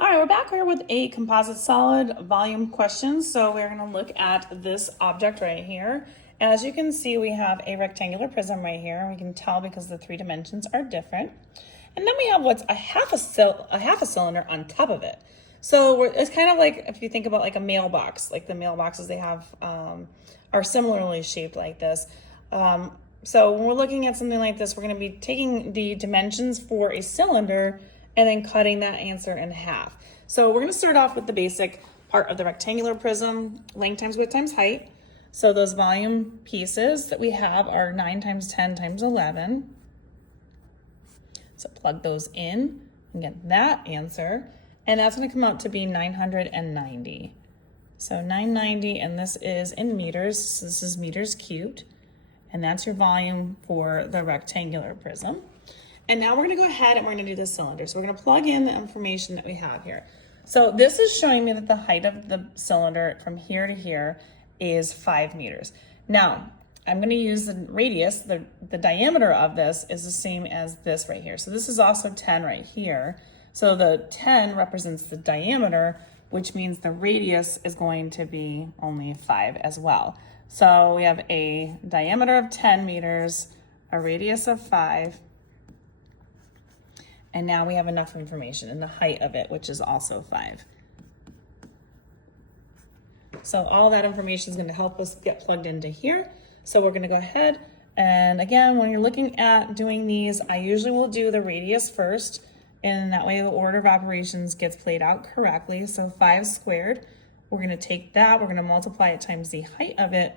All right, we're back here with a composite solid volume question. So we're going to look at this object right here. As you can see, we have a rectangular prism right here. We can tell because the 3 dimensions are different. And then we have what's a half a cylinder on top of it. So it's kind of like if you think about like a mailbox, like the mailboxes they have are similarly shaped like this. So when we're looking at something like this, we're going to be taking the dimensions for a cylinder and then cutting that answer in half. So we're going to start off with the basic part of the rectangular prism, length times width times height. So those volume pieces that we have are 9 times 10 times 11. So plug those in and get that answer. And that's going to come out to be 990. So 990, and this is in meters. So this is meters cubed. And that's your volume for the rectangular prism. And now we're going to go ahead and we're going to do the cylinder. So we're going to plug in the information that we have here. So this is showing me that the height of the cylinder from here to here is 5 meters. Now, I'm going to use the radius, the diameter of this is the same as this right here. So this is also 10 right here. So the 10 represents the diameter, which means the radius is going to be only 5 as well. So we have a diameter of 10 meters, a radius of 5, and now we have enough information in the height of it, which is also 5. So all that information is going to help us get plugged into here. So we're going to go ahead, and again, when you're looking at doing these, I usually will do the radius first, and that way the order of operations gets played out correctly. So 5 squared, we're going to take that, we're going to multiply it times the height of it,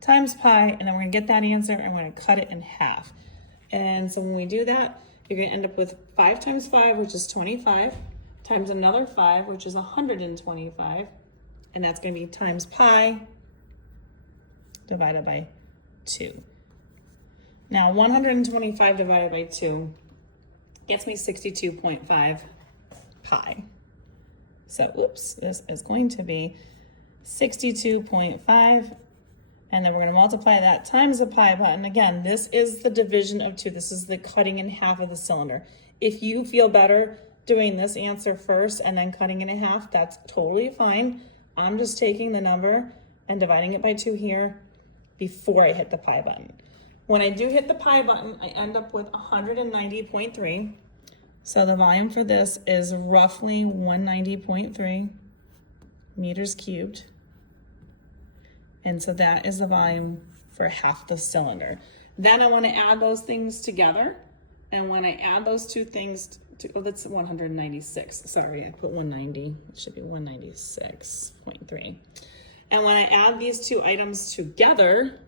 times pi, and then we're going to get that answer, and we're going to cut it in half. And so when we do that, you're going to end up with 5 times 5, which is 25, times another 5, which is 125, and that's going to be times pi divided by 2. Now, 125 divided by 2 gets me 62.5 pi. So, oops, this is going to be 62.5, and then we're going to multiply that times the pi button. Again, this is the division of 2. This is the cutting in half of the cylinder. If you feel better doing this answer first and then cutting it in half, that's totally fine. I'm just taking the number and dividing it by 2 here before I hit the pi button. When I do hit the pi button, I end up with 190.3. So the volume for this is roughly 190.3 meters cubed. And so that is the volume for half the cylinder. Then I want to add those things together. And when I add those two things, that's 196. Sorry, I put 190. It should be 196.3. And when I add these two items together,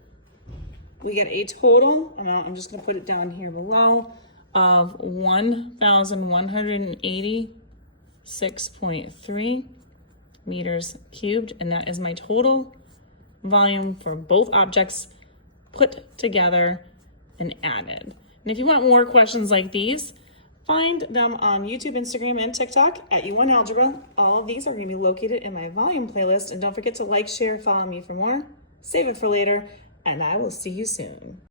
we get a total amount, I'm just going to put it down here below, of 1,186.3 meters cubed. And that is my total volume for both objects put together and added. And if you want more questions like these, find them on YouTube, Instagram, and TikTok at U1 Algebra. All of these are going to be located in my volume playlist. And don't forget to like, share, follow me for more. Save it for later, and I will see you soon.